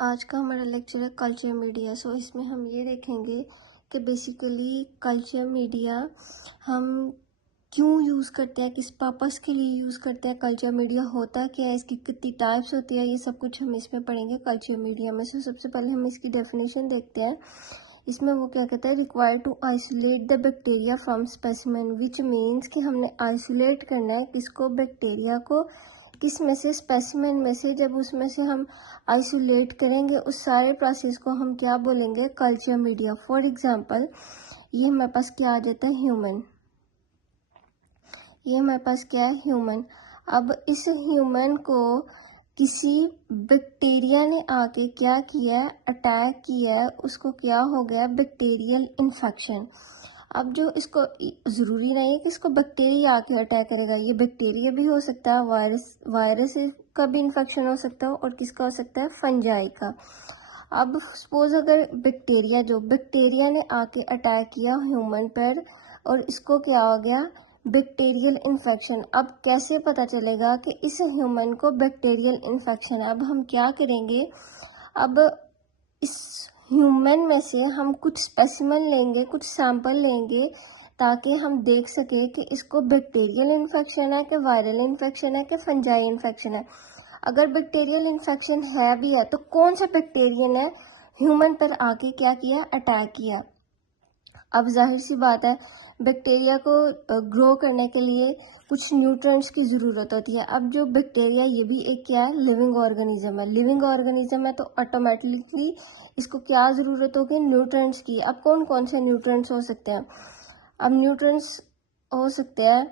आज का हमारा लेक्चर है कल्चर मीडिया। इसमें हम ये देखेंगे कि बेसिकली कल्चर मीडिया हम क्यों यूज़ करते हैं, किस पर्पस के लिए यूज़ करते हैं, कल्चर मीडिया होता क्या है, इसकी कितनी टाइप्स होती है, ये सब कुछ हम इसमें पढ़ेंगे कल्चर मीडिया में। सबसे पहले हम इसकी डेफिनेशन देखते हैं। इसमें वो क्या कहता है, required to isolate the bacteria from specimen, which means कि हमने आइसोलेट करना है किसको, बैक्टीरिया को, किस में से, स्पेसिमेन में से। जब उसमें से हम आइसोलेट करेंगे उस सारे प्रोसेस को हम क्या बोलेंगे, कल्चर मीडिया। फॉर एग्जांपल ये हमारे पास क्या आ जाता है, ह्यूमन। ये हमारे पास क्या है, ह्यूमन। अब इस ह्यूमन को किसी बैक्टीरिया ने आके क्या किया है, अटैक किया है, उसको क्या हो गया, बैक्टीरियल इन्फेक्शन। अब जो इसको ज़रूरी नहीं है कि इसको बैक्टीरिया आके अटैक करेगा, ये बैक्टीरिया भी हो सकता है, वायरस का भी इन्फेक्शन हो सकता है, और किसका हो सकता है, फंजाई का। अब सपोज अगर बैक्टीरिया ने आके अटैक किया ह्यूमन पर और इसको क्या हो गया, बैक्टीरियल इन्फेक्शन। अब कैसे पता चलेगा कि इस ह्यूमन को बैक्टीरियल इन्फेक्शन है। अब हम क्या करेंगे, अब इस ह्यूमन में से हम कुछ स्पेसिमेन लेंगे, कुछ सैंपल लेंगे, ताकि हम देख सके कि इसको बैक्टीरियल इन्फेक्शन है कि वायरल इन्फेक्शन है कि फंजाई इन्फेक्शन है। अगर बैक्टीरियल इन्फेक्शन है भी है तो कौन सा बैक्टीरियन है ह्यूमन पर आके क्या किया, अटैक किया। अब जाहिर सी बात है, बैक्टीरिया को ग्रो करने के लिए कुछ न्यूट्रिएंट्स की ज़रूरत होती है। अब जो बैक्टीरिया, ये भी एक क्या है, लिविंग ऑर्गेनिज्म है। लिविंग ऑर्गेनिज्म है तो ऑटोमेटिकली इसको क्या ज़रूरत होगी, न्यूट्रिएंट्स की। अब कौन कौन से न्यूट्रिएंट्स हो सकते हैं, अब न्यूट्रिएंट्स हो सकते हैं,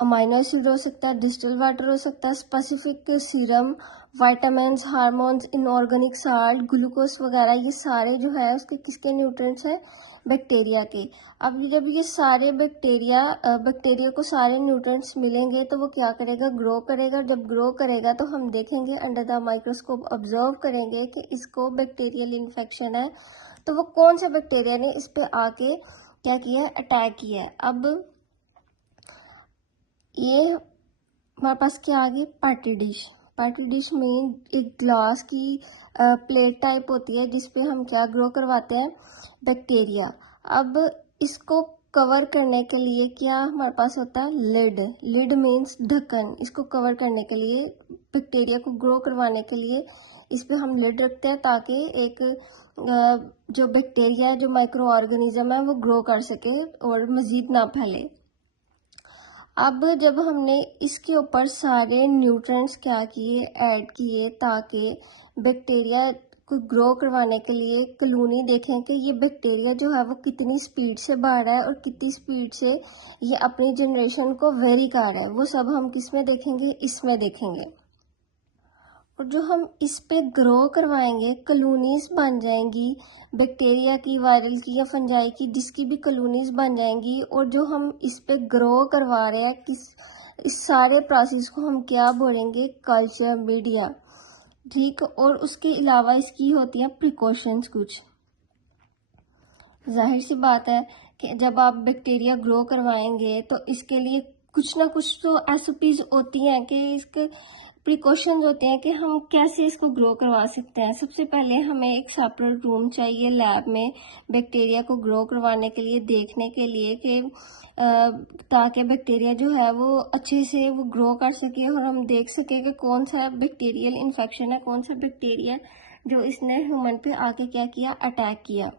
अमाइनो एसिड हो सकता है, डिस्टिल वाटर हो सकता है, specific serum, vitamins, hormones, inorganic salt, glucose वगैरह, ये सारे जो है उसके किसके न्यूट्रिएंट्स हैं, बैक्टीरिया के। अब जब ये सारे बैक्टीरिया को सारे न्यूट्रिएंट्स मिलेंगे तो वो क्या करेगा, ग्रो करेगा। जब ग्रो करेगा तो हम देखेंगे अंडर द माइक्रोस्कोप, ऑब्जर्व करेंगे कि इसको बैक्टीरियल इन्फेक्शन है, तो वो कौन सा बैक्टीरिया ने इस पे आके क्या किया, अटैक किया है। अब ये हमारे पास क्या आ गई, पार्टी डिश। पार्टी डिश में एक ग्लास की प्लेट टाइप होती है जिसपे हम क्या ग्रो करवाते हैं, बैक्टीरिया। अब इसको कवर करने के लिए क्या हमारे पास होता है, लिड। लिड मीन्स ढक्कन। इसको कवर करने के लिए, बैक्टीरिया को ग्रो करवाने के लिए इस पे हम लिड रखते हैं, ताकि एक जो बैक्टीरिया, जो माइक्रो ऑर्गेनिज्म है, वो ग्रो कर सके और मजीद ना फैले। अब जब हमने इसके ऊपर सारे न्यूट्रिएंट्स क्या किए, ऐड किए, ताकि बैक्टीरिया को ग्रो करवाने के लिए कॉलोनी देखें कि ये बैक्टीरिया जो है वो कितनी स्पीड से बढ़ रहा है और कितनी स्पीड से ये अपनी जनरेशन को वेरी कर रहा है, वो सब हम किस में देखेंगे, इसमें देखेंगे। और जो हम इस पे ग्रो करवाएंगे, कॉलोनीज बन जाएंगी बैक्टीरिया की, वायरल की या फंजाई की, जिसकी भी कॉलोनीज बन जाएंगी। और जो हम इस पे ग्रो करवा रहे हैं, इस सारे प्रोसेस को हम क्या बोलेंगे, कल्चर मीडिया। ठीक, और उसके अलावा इसकी होती है प्रिकॉशंस कुछ। जाहिर सी बात है कि जब आप बैक्टीरिया ग्रो करवाएंगे तो इसके लिए कुछ ना कुछ तो एसओपीज होती हैं कि इसके प्रिकॉशंस होते हैं कि हम कैसे इसको ग्रो करवा सकते हैं। सबसे पहले हमें एक सेपरेट रूम चाहिए लैब में बैक्टीरिया को ग्रो करवाने के लिए, देखने के लिए कि ताकि बैक्टीरिया जो है वो अच्छे से वो ग्रो कर सके और हम देख सके कि कौन सा बैक्टीरियल इन्फेक्शन है, कौन सा बैक्टीरिया जो इसने ह्यूमन पे आके क्या किया, अटैक किया।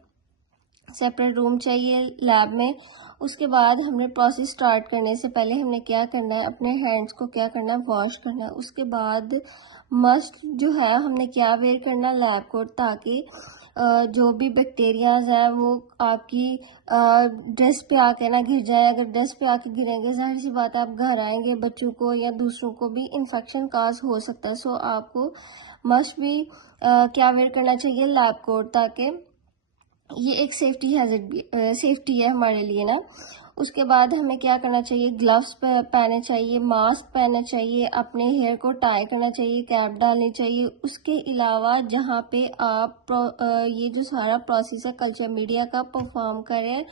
सेपरेट रूम चाहिए लैब में। उसके बाद हमने प्रोसेस स्टार्ट करने से पहले हमने क्या करना है, अपने हैंड्स को क्या करना है, वॉश करना है। उसके बाद मस्ट जो है हमने क्या वेयर करना, लैब कोट, ताकि जो भी बैक्टीरियाज हैं वो आपकी ड्रेस पे आके ना गिर जाए। अगर ड्रेस पे आके गिरेंगे, जाहिर सी बात है आप घर आएंगे, बच्चों को या दूसरों को भी इन्फेक्शन काज हो सकता है। सो आपको मस्ट भी क्या वेयर करना चाहिए, लैब कोट, ताकि ये एक सेफ्टी सेफ्टी है हमारे लिए ना। उसके बाद हमें क्या करना चाहिए, ग्लव्स पहने चाहिए, मास्क पहनना चाहिए, अपने हेयर को टाई करना चाहिए, कैप डालनी चाहिए। उसके अलावा जहाँ पे आप ये जो सारा प्रोसेस है कल्चर मीडिया का परफॉर्म करें,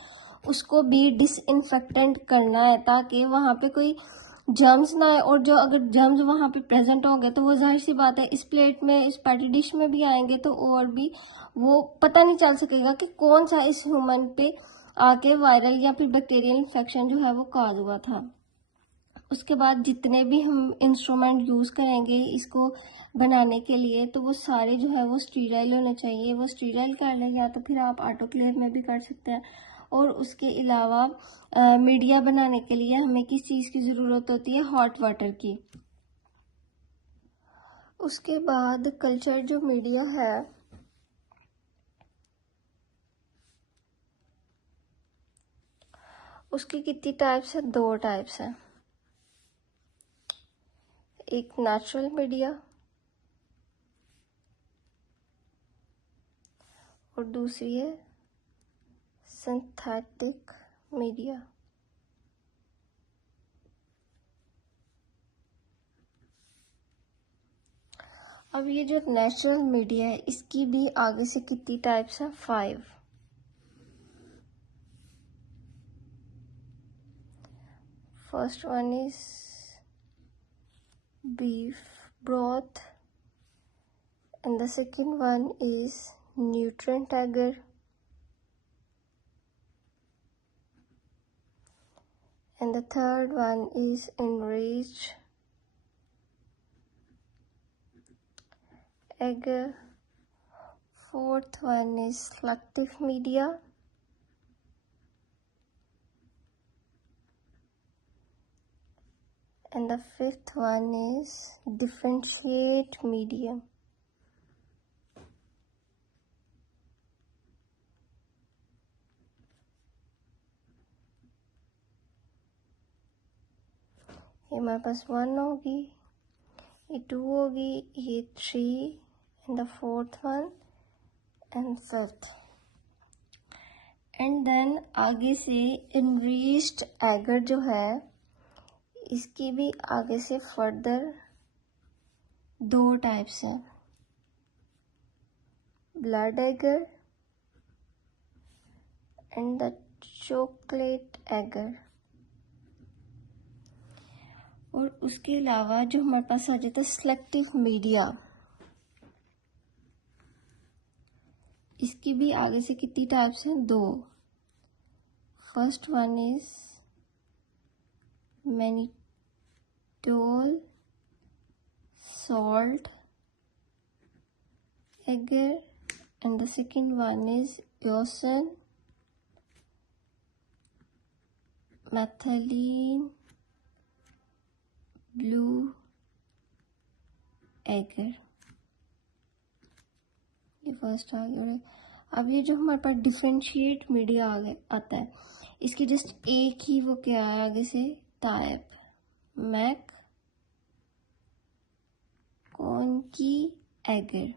उसको भी डिसइंफेक्टेंट करना है, ताकि वहाँ पे कोई जर्म्स ना आए, और जो अगर जर्म्स वहाँ पे प्रेजेंट हो गए तो वो जाहिर सी बात है इस प्लेट में, इस पैटी डिश में भी आएंगे, तो और भी वो पता नहीं चल सकेगा कि कौन सा इस ह्यूमन पे आके वायरल या फिर बैक्टीरियल इन्फेक्शन जो है वो काज हुआ था। उसके बाद जितने भी हम इंस्ट्रूमेंट यूज़ करेंगे इसको बनाने के लिए, तो वो सारे जो है वो स्टीराइल होने चाहिए। वो स्टीराइल कर लें, या तो फिर आप ऑटोक्लेव में भी कर सकते हैं। और उसके अलावा मीडिया बनाने के लिए हमें किस चीज़ की ज़रूरत होती है? हॉट वाटर की। उसके बाद कल्चर जो मीडिया है उसकी कितनी टाइप्स है? 2 टाइप्स हैं। एक नेचुरल मीडिया और दूसरी है सिंथेटिक मीडिया। अब ये जो नेचुरल मीडिया है इसकी भी आगे से कितनी टाइप्स हैं? 5। First one is beef broth, and the second one is nutrient agar, and the third one is enriched agar. Fourth one is selective media, and the fifth one is differentiate medium. ये हमारे पास 1 होगी, ये 2 होगी, ये 3, and the fourth one and fifth. And then आगे से enriched agar जो है इसकी भी आगे से फर्दर 2 टाइप्स हैं, blood agar and the chocolate agar. और उसके अलावा जो हमारे पास आ जाता है सिलेक्टिव मीडिया, इसकी भी आगे से कितनी टाइप्स हैं? 2। First one is mannitol salt agar, and the second one is eosin methylene blue agar। ये फर्स्ट आ गया। अब ये जो हमारे पास डिफरेंशिएट मीडिया आता है, इसकी जस्ट एक ही वो क्या है आगे से टाइप, मैक कौन की एगर।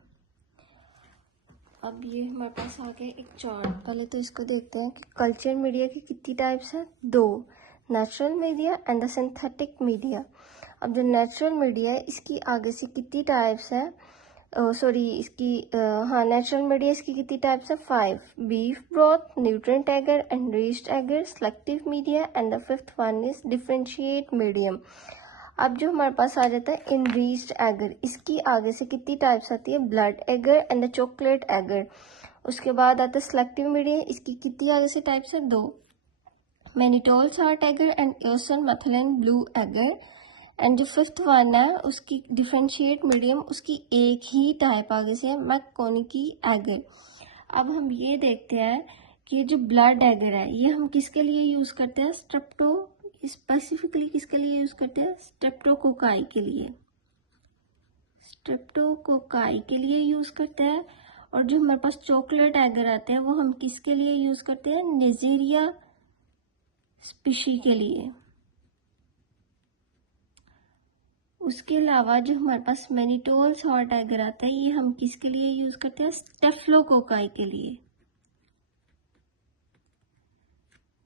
अब ये हमारे पास आ गया एक चार्ट। पहले तो इसको देखते हैं कि कल्चर मीडिया की कितनी टाइप्स हैं? 2, natural media and the synthetic media. अब जो नेचुरल मीडिया है इसकी आगे से कितनी टाइप्स है? नेचुरल मीडिया इसकी कितनी टाइप्स है? 5, beef broth, nutrient agar, enriched agar, selective media, and the fifth one is differentiate medium. अब जो हमारे पास आ जाता है इनरीच्ड एगर, इसकी आगे से कितनी टाइप्स आती है? Blood agar and the chocolate agar. उसके बाद आता है सेलेक्टिव मीडिया, इसकी कितनी आगे से टाइप्स है? 2, mannitol salt agar and eosin methylene blue agar. And जो फिफ्थ वन है उसकी डिफरेंशिएट मीडियम, उसकी एक ही टाइप आगे से है, मैककोनिकी एगर। अब हम ये देखते हैं कि जो ब्लड एगर है ये हम किसके लिए यूज करते हैं? स्पेसिफिकली किसके लिए यूज करते हैं? स्ट्रेप्टोकोकाई के लिए, स्ट्रेप्टोकोकाई के लिए यूज करते हैं। और जो हमारे पास चॉकलेट एगर आते हैं वो हम किसके लिए यूज करते हैं? नेजेरिया स्पीशी के लिए। उसके अलावा जो हमारे पास मैनिटोल साल्ट एगर आता है ये हम किसके लिए यूज करते हैं? स्टेफलोकोकाई के लिए।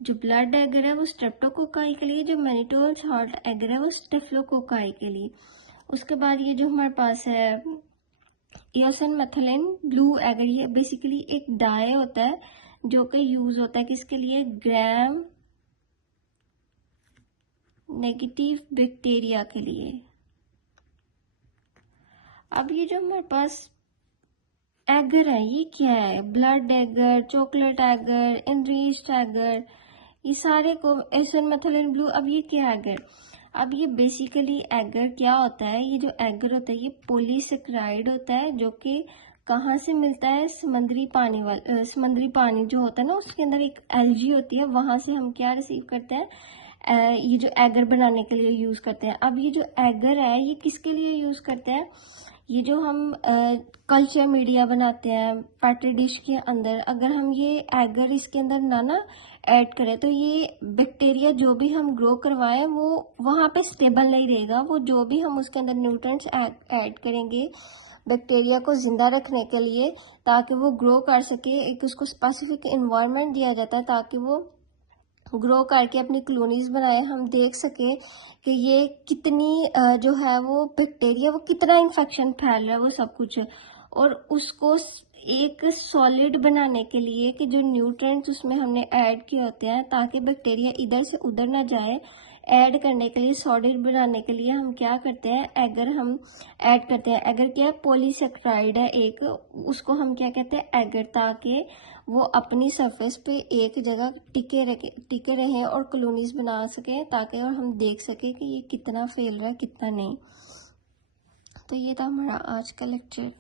जो ब्लड एगर है वो स्ट्रेप्टोकोकाई के लिए, जो मैनिटोल साल्ट एगर है वो स्टेफलोकोकाई के लिए। उसके बाद ये जो हमारे पास है एओसन मैथिलीन ब्लू एगर, ये बेसिकली एक डाई होता है जो कि यूज होता है किसके लिए? ग्राम नेगेटिव बैक्टीरिया के लिए। अब ये जो हमारे पास एगर है, ये क्या है? Blood agar, chocolate agar, enriched agar, ये सारे को एसोमेथिलीन ब्लू। अब ये क्या है एगर? अब ये बेसिकली एगर क्या होता है? ये जो एगर होता है ये पॉलीसेक्राइड होता है, जो कि कहाँ से मिलता है? समुद्री पानी समुद्री पानी जो होता है ना, उसके अंदर एक एल्गी होती है, वहां से हम क्या रिसीव करते हैं? ये जो एगर बनाने के लिए यूज करते हैं। अब ये जो एगर है ये किसके लिए यूज करते हैं? ये जो हम कल्चर मीडिया बनाते हैं पैट्री डिश के अंदर, अगर हम ये एगर इसके अंदर ना ऐड करें तो ये बैक्टीरिया जो भी हम ग्रो करवाएं वो वहाँ पे स्टेबल नहीं रहेगा। वो जो भी हम उसके अंदर न्यूट्रिएंट्स ऐड करेंगे बैक्टीरिया को जिंदा रखने के लिए, ताकि वो ग्रो कर सके, एक उसको स्पेसिफिक एनवायरनमेंट दिया जाता है ताकि वो ग्रो करके अपनी कॉलोनीज बनाए, हम देख सके कि ये कितनी जो है वो बैक्टीरिया वो कितना इन्फेक्शन फैल रहा है वो सब कुछ। और उसको एक सॉलिड बनाने के लिए कि जो न्यूट्रिएंट्स उसमें हमने ऐड किए होते हैं ताकि बैक्टीरिया इधर से उधर ना जाए, ऐड करने के लिए सॉलिड बनाने के लिए हम क्या करते हैं? एगर हम ऐड करते हैं। एगर क्या है? पॉलीसेक्राइड है एक, उसको हम क्या कहते हैं? एगर, ताकि वो अपनी सरफेस पे एक जगह टिके रहें और कॉलोनीज बना सके, ताकि और हम देख सके कि ये कितना फैल रहा है कितना नहीं। तो ये था हमारा आज का लेक्चर।